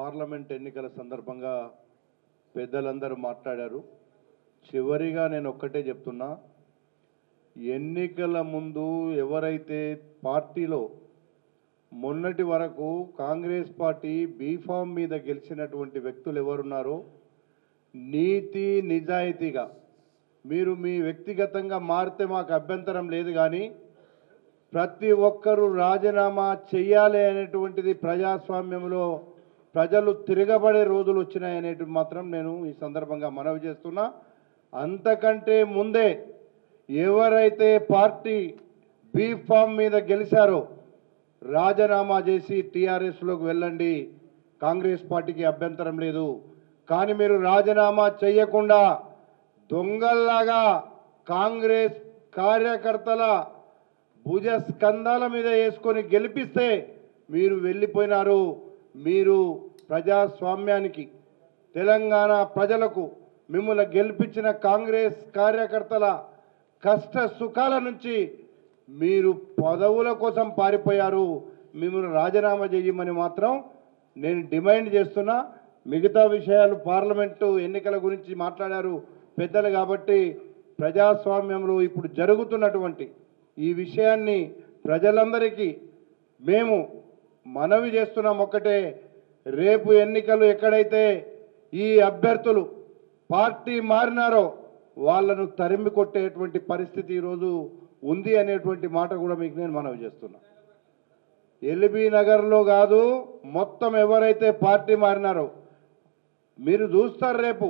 Parliament ఎన్నికల సందర్భంగా పెద్దలందరూ మాట్లాడారు. చివరిగా నేను ఒక్కటే చెప్తున్నా, ఎన్నికల ముందు ఎవరైతే పార్టీలో మొన్నటి వరకు కాంగ్రెస్ పార్టీ బీఫామ్ మీద గెలిచినటువంటి వ్యక్తులు ఎవరున్నారో నీతి నిజాయితీగా మీరు మీ వ్యక్తిగతంగా మారితే మాకు అభ్యంతరం లేదు, కానీ ప్రతి ఒక్కరూ రాజీనామా చేయాలి అనేటువంటిది ప్రజాస్వామ్యంలో ప్రజలు తిరగబడే రోజులు వచ్చినాయనేటివి మాత్రం నేను ఈ సందర్భంగా మనవి చేస్తున్నా. అంతకంటే ముందే ఎవరైతే పార్టీ బీ ఫామ్ మీద గెలిచారో రాజీనామా చేసి టీఆర్ఎస్లోకి వెళ్ళండి, కాంగ్రెస్ పార్టీకి అభ్యంతరం లేదు. కానీ మీరు రాజీనామా చేయకుండా దొంగల్లాగా కాంగ్రెస్ కార్యకర్తల భుజ స్కంధాల మీద వేసుకొని గెలిపిస్తే మీరు వెళ్ళిపోయినారు. మీరు ప్రజాస్వామ్యానికి, తెలంగాణ ప్రజలకు మిమ్మల్ని గెలిపించిన కాంగ్రెస్ కార్యకర్తల కష్ట సుఖాల నుంచి మీరు పదవుల కోసం పారిపోయారు. మిమ్మల్ని రాజీనామా చేయమని మాత్రం నేను డిమాండ్ చేస్తున్నా. మిగతా విషయాలు పార్లమెంటు ఎన్నికల గురించి మాట్లాడారు పెద్దలు, కాబట్టి ప్రజాస్వామ్యంలో ఇప్పుడు జరుగుతున్నటువంటి ఈ విషయాన్ని ప్రజలందరికీ మేము మనవి చేస్తున్నాం. ఒక్కటే, రేపు ఎన్నికలు ఎక్కడైతే ఈ అభ్యర్థులు పార్టీ మారినారో వాళ్ళను తరిమి కొట్టేటువంటి పరిస్థితి ఈరోజు ఉంది అనేటువంటి మాట కూడా మీకు నేను మనవి చేస్తున్నా. ఎల్బీ నగర్లో కాదు, మొత్తం ఎవరైతే పార్టీ మారినారో మీరు చూస్తారు. రేపు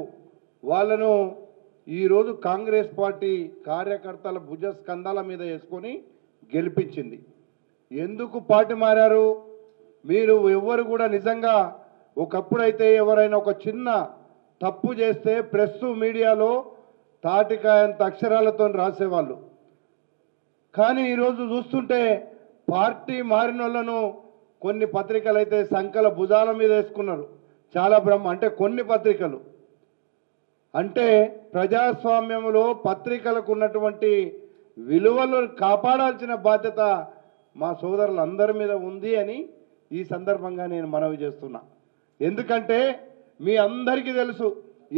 వాళ్ళను ఈరోజు కాంగ్రెస్ పార్టీ కార్యకర్తల భుజ స్కంధాల మీద వేసుకొని గెలిపించింది. ఎందుకు పార్టీ మారారు? మీరు ఎవ్వరు కూడా నిజంగా ఒకప్పుడైతే ఎవరైనా ఒక చిన్న తప్పు చేస్తే ప్రెస్ మీడియాలో తాటికాయంత అక్షరాలతో రాసేవాళ్ళు. కానీ ఈరోజు చూస్తుంటే పార్టీ మారిన వాళ్ళను కొన్ని పత్రికలు అయితే సంకల భుజాల మీద వేసుకున్నారు. చాలా అంటే కొన్ని పత్రికలు అంటే ప్రజాస్వామ్యంలో పత్రికలకు ఉన్నటువంటి విలువలు కాపాడాల్సిన బాధ్యత మా సోదరులందరి మీద ఉంది అని ఈ సందర్భంగా నేను మనవి చేస్తున్నా. ఎందుకంటే మీ అందరికీ తెలుసు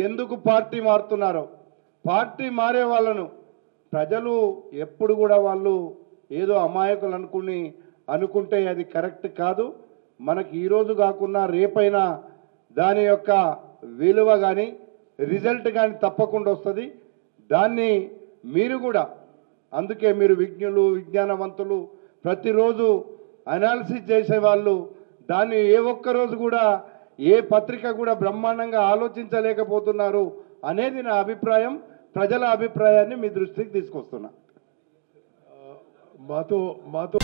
ఎందుకు పార్టీ మారుతున్నారో. పార్టీ మారే వాళ్ళను ప్రజలు ఎప్పుడు కూడా వాళ్ళు ఏదో అమాయకులు అనుకుంటే అది కరెక్ట్ కాదు. మనకి ఈరోజు కాకుండా రేపైనా దాని యొక్క విలువ కానీ రిజల్ట్ కానీ తప్పకుండా వస్తుంది. దాన్ని మీరు కూడా, అందుకే మీరు విజ్ఞులు, విజ్ఞానవంతులు, ప్రతిరోజు అనాలిసిస్ చేసేవాళ్ళు, దాన్ని ఏ ఒక్కరోజు కూడా ఏ పత్రిక కూడా బ్రహ్మాండంగా ఆలోచించలేకపోతున్నారు అనేది నా అభిప్రాయం. ప్రజల అభిప్రాయాన్ని మీ దృష్టికి తీసుకొస్తున్నా. మాతో